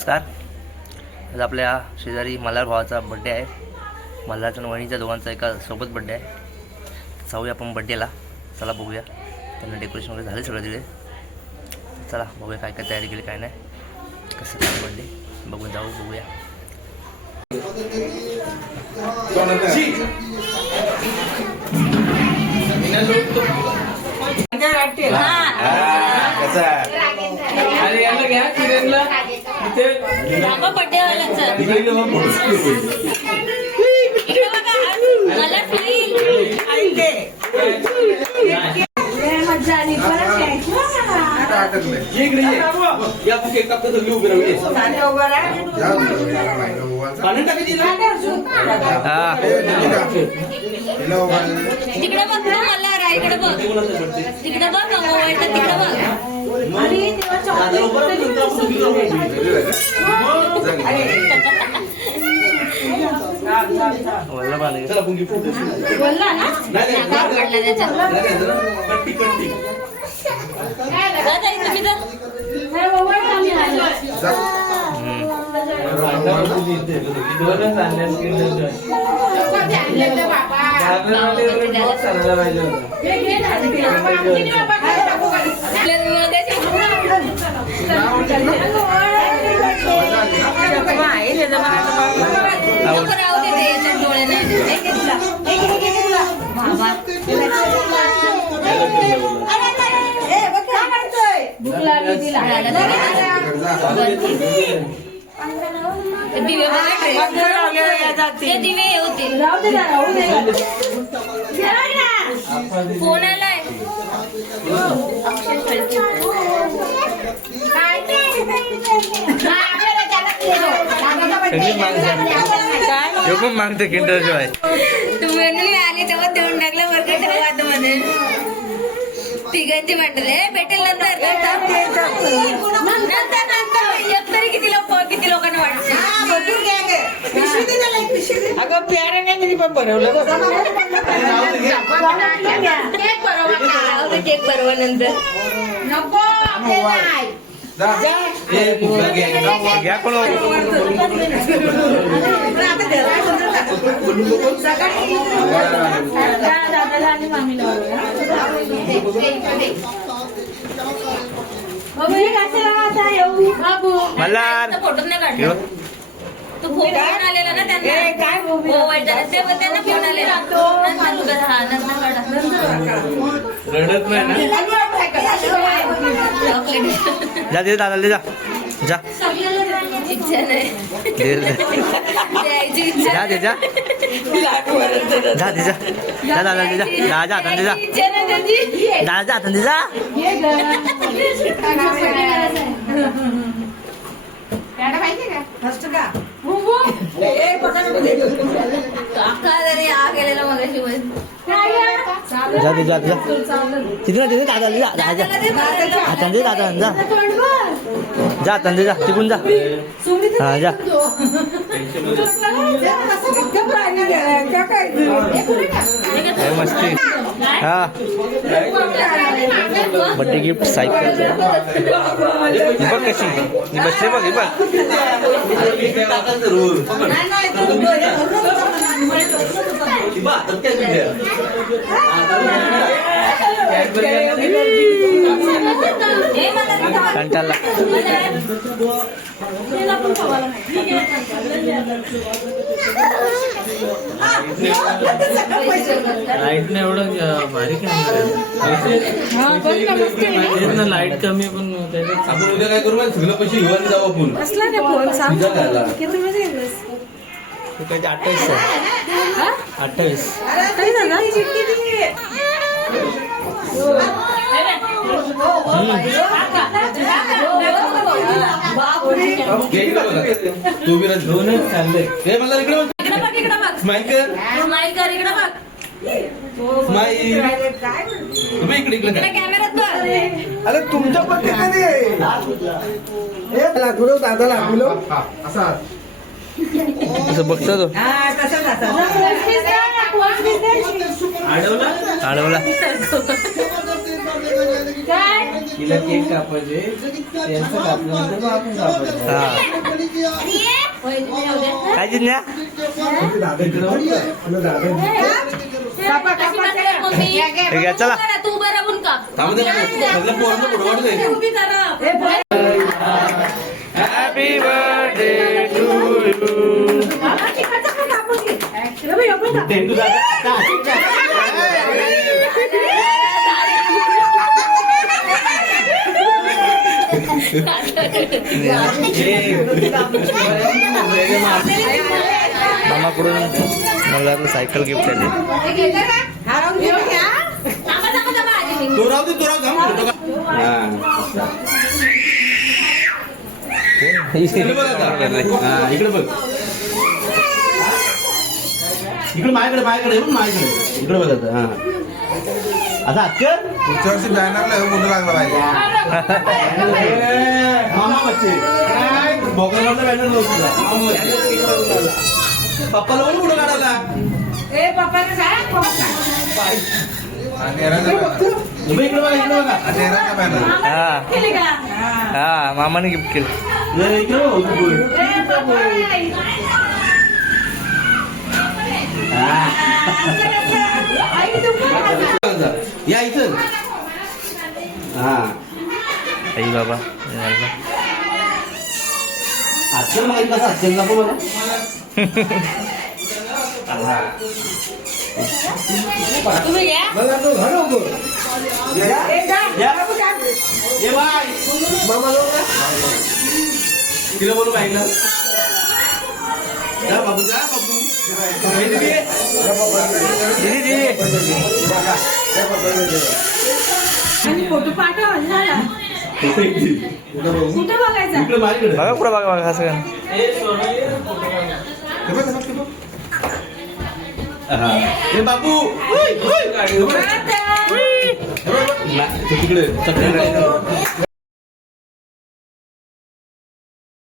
नमस्कार. आज आपल्या शेजारी मल्हार भावाचा बड्डे आहे. मल्हारच्या आणि वहिनीच्या दोघांचा एका सोबत बड्डे आहे. जाऊया आपण बड्डेला. चला बघूया. त्यांना डेकोरेशन वगैरे झाले सगळं तिथे. चला बघूया काय काय तयारी केली काय नाही, कसं काय बड्डे बघून जाऊ बघूया. तिकडे बघ मला राईकडे बघ, तिकडे बघ मोबाईलला, तिकडे बघ. दिवे होते. फोन आलाय. मागते किंडर जॉय. तुम्ही आली तेव्हा देऊन टाकलं वर्ग मध्ये तिघांची वाटले भेटेल नंतर तरी किती लोकांना वाटते. अगं प्यारे पण बनवलं केक बरोबर नंतर नको घ्या कोण दादाला आणि मामीला फोटो नाही काढला. तो फोन आलेला ना त्यांना, काय त्यांना फोन आलेला. रडत नाही ना. जा दे दादा, जा जा. इच्छा नाही द्यायची इच्छा. जा दे जा जा दे जा जा दादा दे जा जा जा दे जा इच्छा नाही त्याची. जा जा दे जा. जा दे जा जा तिथे दे दादा जा जा जा हातान दे दादा जा जा तंदे जा तिकून जा. हा जा. मस्ती. हा बड्डे गिफ्ट सायकल बघ कशी बसले बघ बघ. कंटाळला. लाईट नाही एवढं भारी ना, लाईट कमी पण आपण उद्या काय करू सगळं पैसे घेऊन जाऊ आपण. 28 आहे. 28 तू बी दोनच चालले. हे मला इकडे स्माईल कर. इकडे इकडे कॅमेरात बघ. अरे तुमच्या पद्धतीने लागलो दादा लागलो असा असं बघतो तो. अडवला तिला केक कापायचे, त्यांचं कापल्यानंतर आपण कापायचं. काय जिन्या ठीक आहे चला तू बरं बून का थांबू दे ना. सगळ्या पोरांना फोटो काढू दे. उभी करा हॅपी बर्थडे टू यू टेंटू जागा. मामाकडून मला सायकल गिफ्ट झाली तो राहू दे, तो राहू दे. थांब, फोटो काढ. हा. इकडे बघ आता. हा, इकडे बघ. इकडे माझ्याकडे हे बघ, माझ्याकडे इकडे बघ आता. हा आता हात कर. पुढच्या वर्षी बॅनरला हे बोलू लागला पाहिजे मामा बच्चे बोकरला बॅनर लावतो. पप्पाला बोलू कुठं काढायला. नेराचा बॅनर इकडे बघा, इकडे बघा. नेराचा बॅनर हा मामाने गिफ्ट केलं इकडे बघ. या इथं. हा आई बाबा आजकाल माहिती कसं आजकाल नको मला. तुम्ही घ्या मला तो घालव ये बाय मामा तिला बोलू बाईला. जा बाबू, जा बाबू. हे दीदी. दीदी फोटो पाठवा कुठे बघायचा इकडे माझ्याकडे. बघा पुढं बघा बघा असं हा. हे बाबू उय, उय. हे बघ. हे बघ. ना, तो तिकडे चकली.